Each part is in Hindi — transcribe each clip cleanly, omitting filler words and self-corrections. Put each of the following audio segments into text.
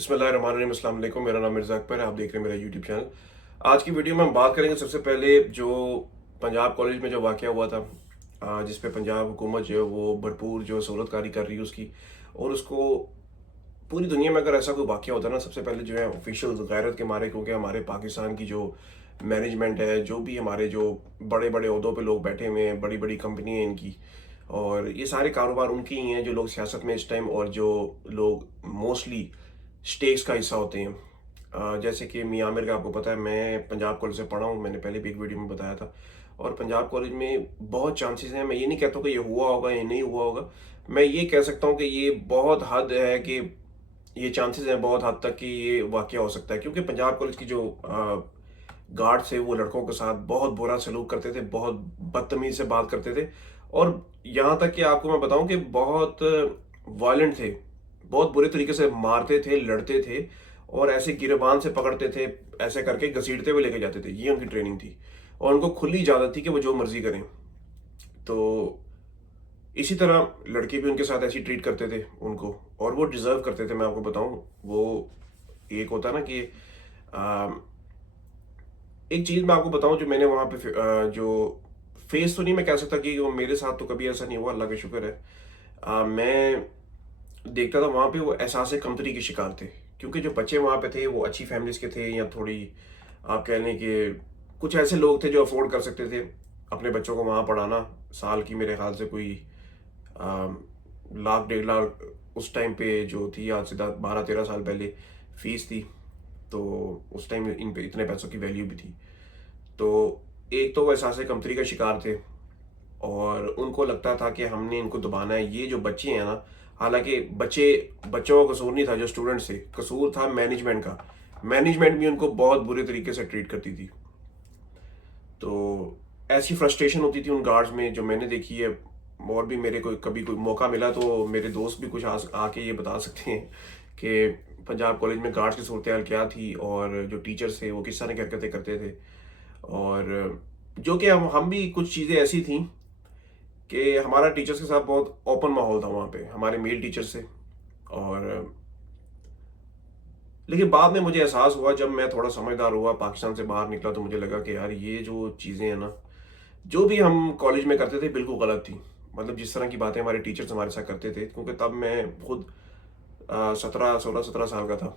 बिस्मिल्लाहिर्रहमानिर्रहीम, अस्सलाम वालेकुम। मेरा नाम मिर्ज़ा अकबर है, आप देख रहे हैं मेरा यूट्यूब चैनल। आज की वीडियो में हम बात करेंगे सबसे पहले जो पंजाब कॉलेज में जो वाक़या हुआ था, जिस पे पंजाब हुकूमत जो है वो भरपूर जो सहूलतकारी कर रही है उसकी, और उसको पूरी दुनिया में अगर ऐसा कोई वाक़या होता है ना, सबसे पहले जो है ऑफिशियल गैरत के मारे, क्योंकि हमारे पाकिस्तान की जो मैनेजमेंट है, जो भी हमारे जो बड़े बड़े ओहदों पे लोग बैठे हुए हैं, बड़ी बड़ी कंपनी हैं इनकी, और ये सारे कारोबार उनके ही हैं जो लोग सियासत में इस टाइम, और जो लोग मोस्टली स्टेक्स का हिस्सा होते हैं। जैसे कि मियाँ आमिर का आपको पता है, मैं पंजाब कॉलेज से पढ़ा हूँ, मैंने पहले भी एक वीडियो में बताया था। और पंजाब कॉलेज में बहुत चांसेस हैं, मैं ये नहीं कहता हूँ कि ये हुआ होगा या नहीं हुआ होगा, मैं ये कह सकता हूँ कि ये बहुत हद है कि ये चांसेस हैं बहुत हद तक कि ये वाक़या हो सकता है, क्योंकि पंजाब कॉलेज की जो गार्ड थे वो लड़कों के साथ बहुत बुरा सलूक करते थे, बहुत बदतमीज़ी से बात करते थे, और यहाँ तक कि आपको मैं बताऊँ कि बहुत वायलेंट थे, बहुत बुरे तरीके से मारते थे, लड़ते थे, और ऐसे गिरेबान से पकड़ते थे, ऐसे करके घसीटते हुए लेके जाते थे। ये उनकी ट्रेनिंग थी, और उनको खुली इजाज़त थी कि वो जो मर्ज़ी करें। तो इसी तरह लड़के भी उनके साथ ऐसे ही ट्रीट करते थे उनको, और वो डिज़र्व करते थे। मैं आपको बताऊँ, वो एक होता है ना कि अ, एक चीज़ मैं आपको बताऊँ जो मैंने वहाँ पे जो फेस तो नहीं मैं कह सकता, कि वो मेरे साथ तो कभी ऐसा नहीं हुआ, अल्लाह का शुक्र है। मैं देखता था वहाँ पे वो एहसास कमतरी के शिकार थे, क्योंकि जो बच्चे वहाँ पे थे वो अच्छी फैमिलीज़ के थे, या थोड़ी आप कह लें कि कुछ ऐसे लोग थे जो अफोर्ड कर सकते थे अपने बच्चों को वहाँ पढ़ाना। साल की मेरे ख्याल से कोई अ, लाख 1.5 लाख उस टाइम पे जो थी, आज से 12-13 साल पहले फीस थी। तो उस टाइम इन पे इतने पैसों की वैल्यू भी थी। तो एक तो वो एहसास कमतरी का शिकार थे, और उनको लगता था कि हमने इनको दबाना है। ये जो बच्चे हैं ना, हालांकि बच्चों का कसूर नहीं था, जो स्टूडेंट्स थे, कसूर था मैनेजमेंट का। मैनेजमेंट भी उनको बहुत बुरे तरीके से ट्रीट करती थी। तो ऐसी फ्रस्ट्रेशन होती थी उन गार्ड्स में जो मैंने देखी है। और भी मेरे को कभी कोई मौका मिला तो मेरे दोस्त भी कुछ आके ये बता सकते हैं कि पंजाब कॉलेज में गार्ड्स की सूरत हाल क्या थी, और जो टीचर्स थे वो किस तरह की हरकतें करते थे। और जो कि हम भी कुछ चीज़ें ऐसी थी कि हमारा टीचर्स के साथ बहुत ओपन माहौल था वहाँ पे, हमारे मेल टीचर्स से। और लेकिन बाद में मुझे एहसास हुआ, जब मैं थोड़ा समझदार हुआ, पाकिस्तान से बाहर निकला, तो मुझे लगा कि यार ये जो चीज़ें हैं ना, जो भी हम कॉलेज में करते थे बिल्कुल गलत थी। मतलब जिस तरह की बातें हमारे टीचर्स हमारे साथ करते थे, क्योंकि तब मैं खुद 17 का था।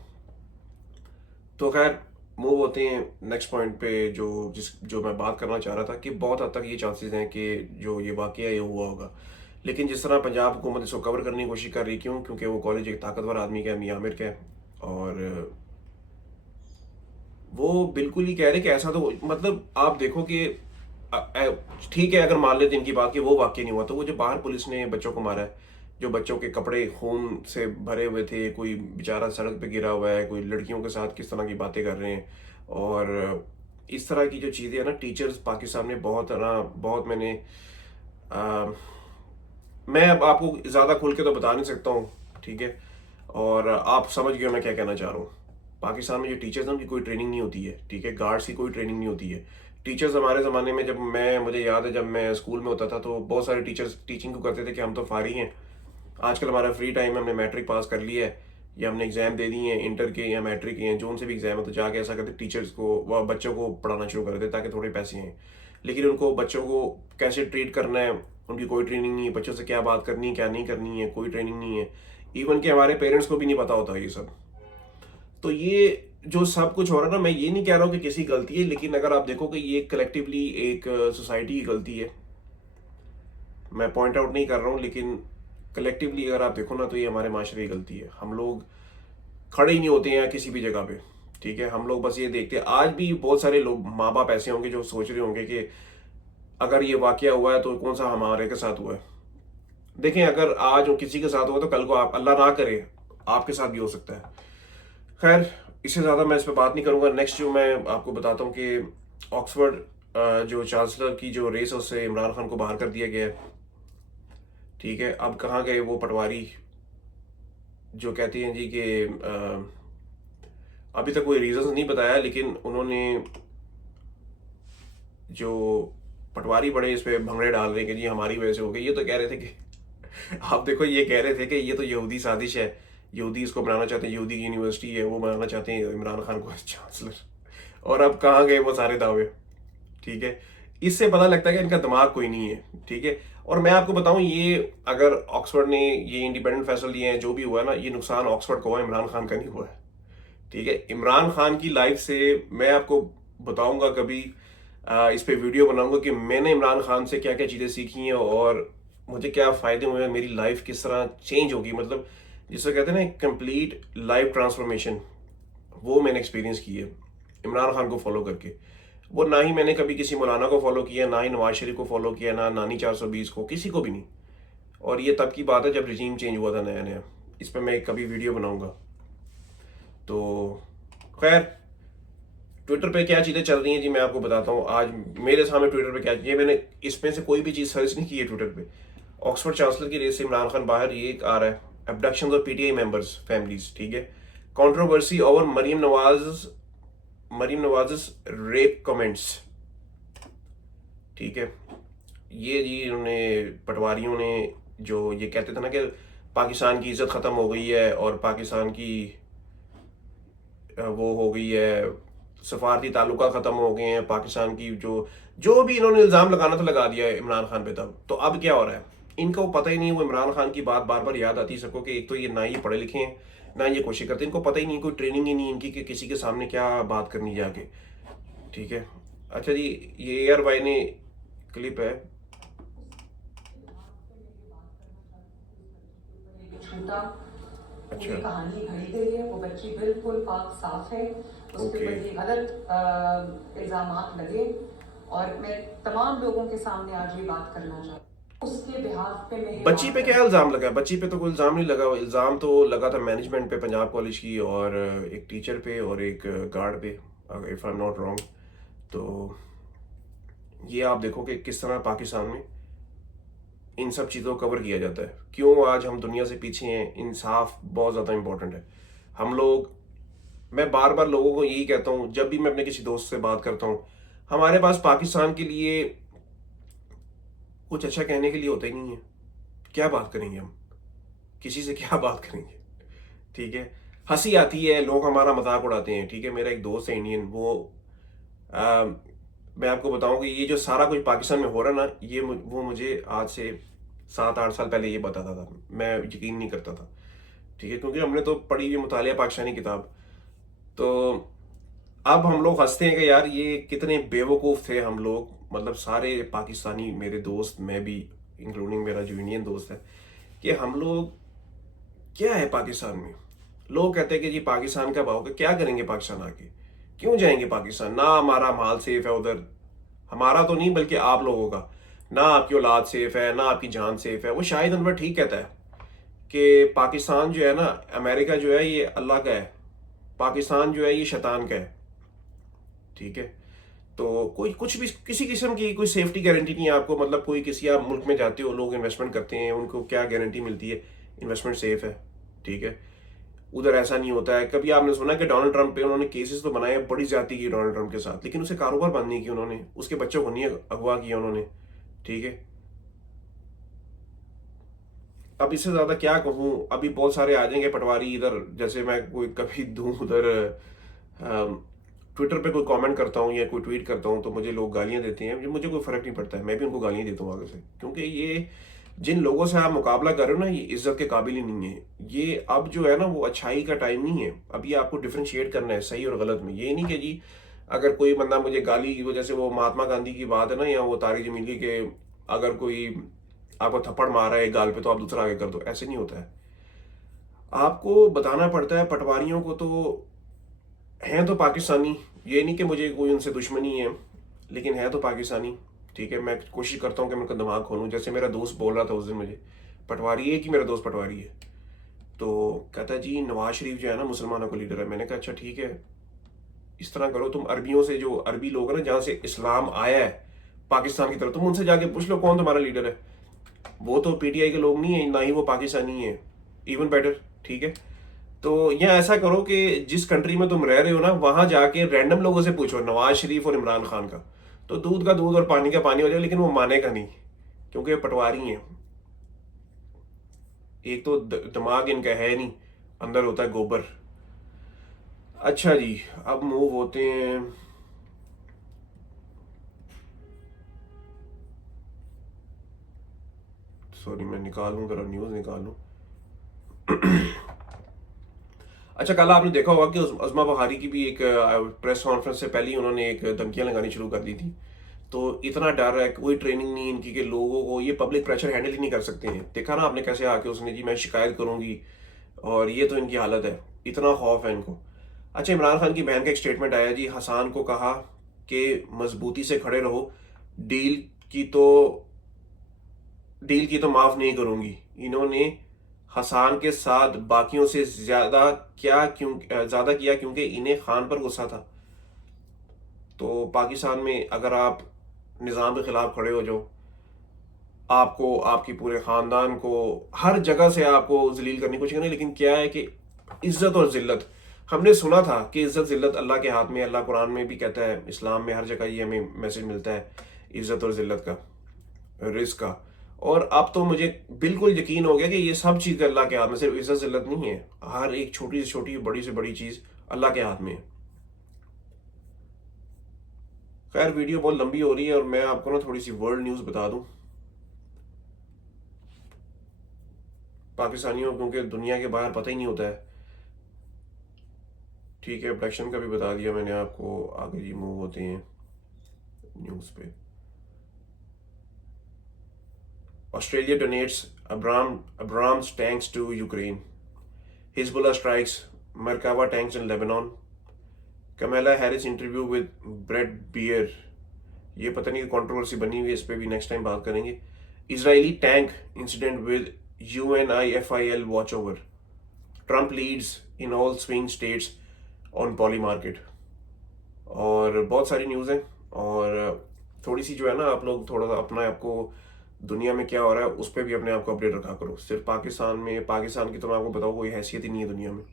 तो खैर, मूव होते हैं नेक्स्ट पॉइंट पे, जो मैं बात करना चाह रहा था, कि बहुत हद तक ये चांसेस हैं कि जो ये वाकया ये हुआ होगा। लेकिन जिस तरह पंजाब हुकूमत इसको कवर करने की कोशिश कर रही, क्यों? क्योंकि वो कॉलेज एक ताकतवर आदमी का है, मियाँ आमिर का है। और वो बिल्कुल ही कह रहे कि ऐसा तो मतलब आप देखो कि ठीक है, अगर मान लेते इनकी बात कि वो वाकई नहीं हुआ, तो वो जो बाहर पुलिस ने बच्चों को मारा है, जो बच्चों के कपड़े खून से भरे हुए थे, कोई बेचारा सड़क पे गिरा हुआ है, कोई लड़कियों के साथ किस तरह की बातें कर रहे हैं, और इस तरह की जो चीज़ें हैं ना, टीचर्स पाकिस्तान में बहुत है ना, बहुत मैंने अ, मैं अब आपको ज़्यादा खुल के तो बता नहीं सकता हूँ, ठीक है? और आप समझ गए हो मैं क्या कहना चाह रहा हूँ। पाकिस्तान में जो टीचर्स हैं उनकी कोई ट्रेनिंग नहीं होती है, ठीक है? गार्ड्स की कोई ट्रेनिंग नहीं होती है। टीचर्स हमारे ज़माने में, जब मैं मुझे याद है जब मैं स्कूल में होता था, तो बहुत सारे टीचर्स टीचिंग को करते थे कि हम तो फारिग हैं, आजकल हमारा फ्री टाइम है, हमने मैट्रिक पास कर लिया है, या हमने एग्ज़ाम दे दिए हैं इंटर के या मैट्रिक के, या जो उनसे भी एग्ज़ाम है, तो जाके ऐसा करते टीचर्स को व बच्चों को पढ़ाना शुरू कर देते ताकि थोड़े पैसे आएँ। लेकिन उनको बच्चों को कैसे ट्रीट करना है, उनकी कोई ट्रेनिंग नहीं है, बच्चों से क्या बात करनी है, क्या नहीं करनी है, कोई ट्रेनिंग नहीं है। इवन कि हमारे पेरेंट्स को भी नहीं पता होता ये सब। तो ये जो सब कुछ हो रहा है ना, मैं ये नहीं कह रहा हूँ कि किसी की गलती है, लेकिन अगर आप देखो कि ये कलेक्टिवली एक सोसाइटी की गलती है। मैं पॉइंट आउट नहीं कर रहा हूँ, लेकिन कलेक्टिवली अगर आप देखो ना, तो ये हमारे माशरे की गलती है। हम लोग खड़े ही नहीं होते हैं किसी भी जगह पे, ठीक है? हम लोग बस ये देखते हैं। आज भी बहुत सारे लोग, माँ बाप ऐसे होंगे जो सोच रहे होंगे कि अगर ये वाकया हुआ है तो कौन सा हमारे के साथ हुआ है। देखें, अगर आज वो किसी के साथ हुआ तो कल को आप, अल्लाह ना करे, आपके साथ भी हो सकता है। खैर, इससे ज़्यादा मैं इस पर बात नहीं करूँगा। नेक्स्ट जो मैं आपको बताता हूँ कि ऑक्सफोर्ड जो चांसलर की जो रेस है उससे इमरान खान को बाहर कर दिया गया है, ठीक है? अब कहाँ गए वो पटवारी जो कहती हैं जी कि अभी तक कोई रीज़न नहीं बताया, लेकिन उन्होंने जो पटवारी बड़े इस पे भंगड़े डाल रहे हैं कि जी हमारी वजह से हो गई। ये तो कह रहे थे कि आप देखो, ये कह रहे थे कि ये तो यहूदी साजिश है, यहूदी इसको बनाना चाहते हैं, यहूदी की यूनिवर्सिटी है वो बनाना चाहते हैं इमरान खान को चांसलर। और अब कहाँ गए वो सारे दावे, ठीक है। इससे पता लगता है कि इनका दिमाग कोई नहीं है, ठीक है। और मैं आपको बताऊं, ये अगर ऑक्सफोर्ड ने ये इंडिपेंडेंट फैसला लिए हैं, जो भी हुआ है ना, ये नुकसान ऑक्सफोर्ड को हुआ, इमरान खान का नहीं हुआ है, ठीक है। इमरान खान की लाइफ से मैं आपको बताऊंगा कभी, इस पे वीडियो बनाऊंगा कि मैंने इमरान खान से क्या क्या चीज़ें सीखी हैं और मुझे क्या फ़ायदे हुए हैं, मेरी लाइफ किस तरह चेंज होगी, मतलब जिसे कहते हैं ना कंप्लीट लाइफ ट्रांसफॉर्मेशन, वो मैंने एक्सपीरियंस की है इमरान खान को फॉलो करके। वो ना ही मैंने कभी किसी मौलाना को फॉलो किया, ना ही नवाज शरीफ को फॉलो किया, ना नानी 420 को, किसी को भी नहीं। और ये तब की बात है जब रिजीम चेंज हुआ था नया नया। इस पर मैं कभी वीडियो बनाऊंगा। तो खैर, ट्विटर पे क्या चीज़ें चल रही हैं जी, मैं आपको बताता हूँ। आज मेरे सामने ट्विटर पे क्या, ये मैंने इसमें से कोई भी चीज़ सर्च नहीं की है ट्विटर पे। ऑक्सफोर्ड चांसलर की रेस से इमरान खान बाहर, ये एक आ रहा है। Abduction of PTI members families, ठीक है। Controversy over Maryam Nawaz rape comments, ठीक है। ये जी इन्होंने, पटवारियों ने, जो ये कहते थे ना कि पाकिस्तान की इज्जत ख़त्म हो गई है और पाकिस्तान की वो हो गई है, सफारती ताल्लुका ख़त्म हो गए हैं पाकिस्तान की, जो जो भी इन्होंने इल्ज़ाम लगाना था लगा दिया है इमरान खान पे तब। तो अब क्या हो रहा है, इनको पता ही नहीं, वो इमरान खान की बात बार बार याद आती है सबको कि एक तो ये ना ये पढ़े लिखे हैं, ना ये कोशिश करते, इनको पता ही नहीं, कोई ट्रेनिंग ही नहीं इनकी कि किसी के सामने क्या बात करनी जाके, ठीक है। अच्छा जी, ये AR भाई ने क्लिप है। छूटा, अच्छा, पूरी कहानी घड़ी गई है। वो बच्ची बिल्कुल पाक साफ है, उसके ओके। ऊपर ये गलत इल्जामात लगे और मैं तमाम लोगों के सामने आज ये बात करना चाहती हूँ। उसके बिहाफ पे मैं ये बच्ची पे बात क्या करना इल्ज़ाम लगा? बच्ची पे तो कोई इल्ज़ाम नहीं लगा। इल्ज़ाम तो लगा था मैनेजमेंट पे, पंजाब कॉलेज की, और एक टीचर पे और एक गार्ड पे, if I am not wrong. तो ये आप देखो कि किस तरह पाकिस्तान में इन सब चीज़ों को कवर किया जाता है। क्यों आज हम दुनिया से पीछे हैं? इंसाफ बहुत ज़्यादा इंपॉर्टेंट है। हम लोग, मैं बार बार लोगों को यही कहता हूँ जब भी मैं अपने किसी दोस्त से बात करता हूँ, हमारे पास पाकिस्तान के लिए कुछ अच्छा कहने के लिए होता ही नहीं है। क्या बात करेंगे हम, किसी से क्या बात करेंगे, ठीक है। हंसी आती है, लोग हमारा मजाक उड़ाते हैं, ठीक है। मेरा एक दोस्त है इंडियन, वो आ, मैं आपको बताऊं कि ये जो सारा कुछ पाकिस्तान में हो रहा है ना, ये वो मुझे आज से 7-8 साल पहले ये बताता था, मैं यकीन नहीं करता था, ठीक है, क्योंकि हमने तो पढ़ी हुई मुतालिया पाकिस्तानी किताब। तो अब हम लोग हंसते हैं कि यार ये कितने बेवकूफ़ थे हम लोग, मतलब सारे पाकिस्तानी मेरे दोस्त, मैं भी इंक्लूडिंग मेरा जो इंडियन दोस्त है, कि हम लोग क्या है पाकिस्तान में। लोग कहते हैं कि जी पाकिस्तान का भाव, क्या करेंगे पाकिस्तान आके, क्यों जाएंगे पाकिस्तान, ना हमारा माल सेफ है उधर, हमारा तो नहीं बल्कि आप लोगों का, ना आपकी औलाद सेफ है, ना आपकी जान सेफ है। वो शायद अनवर ठीक कहता है कि पाकिस्तान जो है ना, अमेरिका जो है ये अल्लाह का है, पाकिस्तान जो है ये शैतान का है, ठीक है। तो कोई कुछ भी किसी किस्म की कोई सेफ्टी गारंटी नहीं है आपको, मतलब कोई किसी आप मुल्क में जाते हो, लोग इन्वेस्टमेंट करते हैं, उनको क्या गारंटी मिलती है इन्वेस्टमेंट सेफ है, ठीक है। उधर ऐसा नहीं होता है। कभी आपने सुना कि डोनाल्ड ट्रंप पे उन्होंने केसेस तो बनाए, बड़ी ज्यादती की डोनाल्ड ट्रंप के साथ, लेकिन उसे कारोबार बंद नहीं किया उन्होंने, उसके बच्चों को नहीं अगवा किया उन्होंने, ठीक है। अब इससे ज्यादा क्या कहूँ, अभी बहुत सारे आ जाएंगे पटवारी इधर, जैसे मैं कोई कभी दूं उधर ट्विटर पे कोई कमेंट करता हूँ या कोई ट्वीट करता हूँ तो मुझे लोग गालियां देते हैं, मुझे कोई फर्क नहीं पड़ता है, मैं भी उनको गालियां देता हूँ आगे से, क्योंकि ये जिन लोगों से आप मुकाबला कर रहे हो ना, ये इज्जत के काबिल ही नहीं है। ये अब जो है ना, वो अच्छाई का टाइम नहीं है, अभी आपको डिफ्रेंशिएट करना है सही और गलत में। ये नहीं कि जी अगर कोई बंदा मुझे गाली की वजह से, वो महात्मा गांधी की बात है ना, या वो तारिक जमील की, कि अगर कोई आपको थप्पड़ मार रहा है गाल पे तो आप दूसरा आगे कर दो, ऐसे नहीं होता है। आपको बताना पड़ता है पटवारियों को, तो हैं तो पाकिस्तानी, ये नहीं कि मुझे कोई उनसे दुश्मनी है, लेकिन है तो पाकिस्तानी, ठीक है। मैं कोशिश करता हूँ कि मैं उनका दिमाग खोलूँ। जैसे मेरा दोस्त बोल रहा था उस दिन मुझे, पटवारी है कि मेरा दोस्त पटवारी है, तो कहता है जी नवाज शरीफ जो है ना मुसलमानों का लीडर है। मैंने कहा अच्छा ठीक है, इस तरह करो, तुम अरबियों से, जो अरबी लोग हैं ना जहाँ से इस्लाम आया है पाकिस्तान की तरफ, तुम उनसे जाके पूछ लो कौन तुम्हारा लीडर है। वो तो पीटीआई के लोग नहीं है, ना ही वो पाकिस्तानी है, इवन बेटर, ठीक है। तो ये ऐसा करो कि जिस कंट्री में तुम रह रहे हो ना, वहां जाके रैंडम लोगों से पूछो नवाज शरीफ और इमरान खान का, तो दूध का दूध और पानी का पानी हो जाए, लेकिन वो मानेगा नहीं, क्योंकि ये पटवारी हैं। एक तो दिमाग इनका है नहीं, अंदर होता है गोबर। अच्छा जी, अब मूव होते हैं। सॉरी, मैं निकालूं, जरा न्यूज़ निकालूं। अच्छा, कल आपने देखा होगा कि अज़मा बहारी की भी एक प्रेस कॉन्फ्रेंस से पहले ही उन्होंने एक धमकियां लगानी शुरू कर दी थी। तो इतना डर है, कोई ट्रेनिंग नहीं इनकी कि लोगों को ये पब्लिक प्रेशर हैंडल ही नहीं कर सकते हैं। देखा ना आपने कैसे आके उसने जी मैं शिकायत करूंगी, और ये तो इनकी हालत है, इतना खौफ है इनको। अच्छा, इमरान खान की बहन का एक स्टेटमेंट आया जी, हसान को कहा कि मजबूती से खड़े रहो, डील की तो डील की तो माफ नहीं करूंगी। इन्होंने हसान के साथ बाकियों से ज्यादा किया क्योंकि इन्हें खान पर गुस्सा था। तो पाकिस्तान में अगर आप निज़ाम के खिलाफ खड़े हो जाओ, आपको, आपकी पूरे खानदान को हर जगह से आपको जलील करने की कोशिश करें, लेकिन क्या है कि इज्जत और जिल्लत, हमने सुना था कि इज्जत जिल्लत अल्लाह के हाथ में। अल्लाह कुरान में भी कहता है, इस्लाम में हर जगह ये हमें मैसेज मिलता है इज्जत और जिल्लत का, रिस्क का। और अब तो मुझे बिल्कुल यकीन हो गया कि ये सब चीज़ अल्लाह के हाथ में, सिर्फ इज्जत जिल्लत नहीं है, हर एक छोटी से छोटी, बड़ी से बड़ी चीज़ अल्लाह के हाथ में है। खैर, वीडियो बहुत लंबी हो रही है और मैं आपको ना थोड़ी सी वर्ल्ड न्यूज़ बता दूं पाकिस्तानियों, क्योंकि दुनिया के बाहर पता ही नहीं होता है। ठीक है, प्रोडक्शन का भी बता दिया मैंने आपको। आगे जी मूव होते हैं न्यूज़ पे। Australia donates Abrams tanks to Ukraine. Hezbollah strikes Merkava tanks in Lebanon. Kamala Harris interview with Brett Beer. ये पता नहीं कंट्रोवर्सी बनी हुई है, इस पे भी नेक्स्ट टाइम बात करेंगे। Israeli tank incident with UNIFIL watch over. Trump leads in all swing states on poly market. और बहुत सारी न्यूज़ हैं, और थोड़ी सी जो है ना, आप लोग थोड़ा सा अपना आपको दुनिया में क्या हो रहा है उस पर भी अपने आप को अपडेट रखा करो। सिर्फ पाकिस्तान की तो मैं आपको बताऊँ कोई हैसियत ही नहीं है दुनिया में।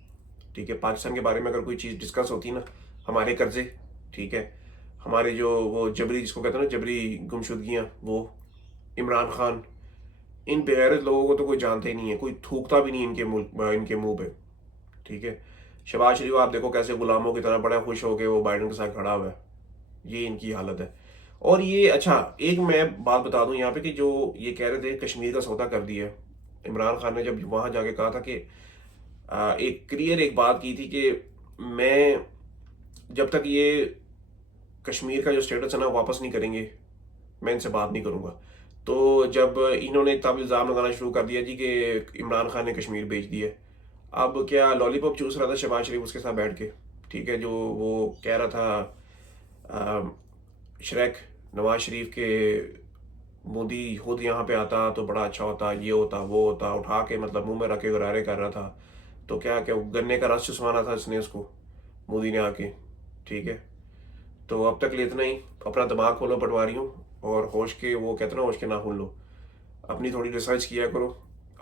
ठीक है, पाकिस्तान के बारे में अगर कोई चीज़ डिस्कस होती है ना, हमारे कर्जे, ठीक है, हमारे जो वो जबरी, जिसको कहते हैं ना जबरी गुमशुदगियाँ, वो इमरान खान, इन बेगैरत लोगों को तो कोई जानता ही नहीं है, कोई थूकता भी नहीं इनके मुंह पे। ठीक है, शहबाज शरीफ आप देखो कैसे गुलामों की तरह बड़ा खुश हो के वो बाइडन के साथ खड़ा हुआ है, ये इनकी हालत है। और ये, अच्छा एक मैं बात बता दूं यहाँ पे कि जो ये कह रहे थे कश्मीर का सौदा कर दिया है, इमरान खान ने जब वहां जाके कहा था कि एक क्लियर एक बात की थी कि मैं, जब तक ये कश्मीर का जो स्टेटस है ना वापस नहीं करेंगे, मैं इनसे बात नहीं करूंगा। तो जब इन्होंने तब इल्ज़ाम लगाना शुरू कर दिया जी कि इमरान खान ने कश्मीर बेच दिया। अब क्या लॉलीपॉप चूस रहा था शहबाज शरीफ उसके साथ बैठ के, ठीक है, जो वो कह रहा था शरेक नवाज शरीफ के, मोदी खुद यहाँ पे आता तो बड़ा अच्छा होता, ये होता वो होता, उठा के मतलब मुंह में रख के गरारे कर रहा था। तो क्या क्या गन्ने का रस चुसवाना था इसने उसको, मोदी ने आके। ठीक है, तो अब तक ले इतना ही। अपना दिमाग खोलो पटवारियों, और होश के, वो कहते हैं ना, होश के नाखून लो। अपनी थोड़ी रिसर्च किया करो,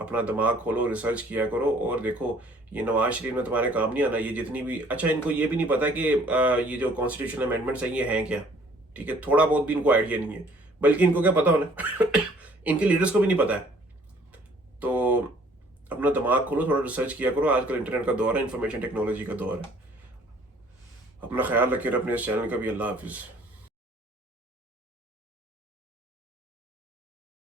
अपना दिमाग खोलो, रिसर्च किया करो, और देखो ये नवाज शरीफ ने तुम्हारे काम नहीं आना। ये जितनी भी, अच्छा इनको ये भी नहीं पता कि ये जो कॉन्स्टिट्यूशनल अमेंडमेंट्स हैं ये हैं क्या। ठीक है, थोड़ा बहुत भी इनको आइडिया नहीं है, बल्कि इनको क्या पता होना इनके लीडर्स को भी नहीं पता है। तो अपना दिमाग खोलो, थोड़ा रिसर्च किया करो। आजकल इंटरनेट का दौर है, इंफॉर्मेशन टेक्नोलॉजी का दौर है। अपना ख्याल रखिए, अपने इस चैनल का भी। अल्लाह हाफिज़।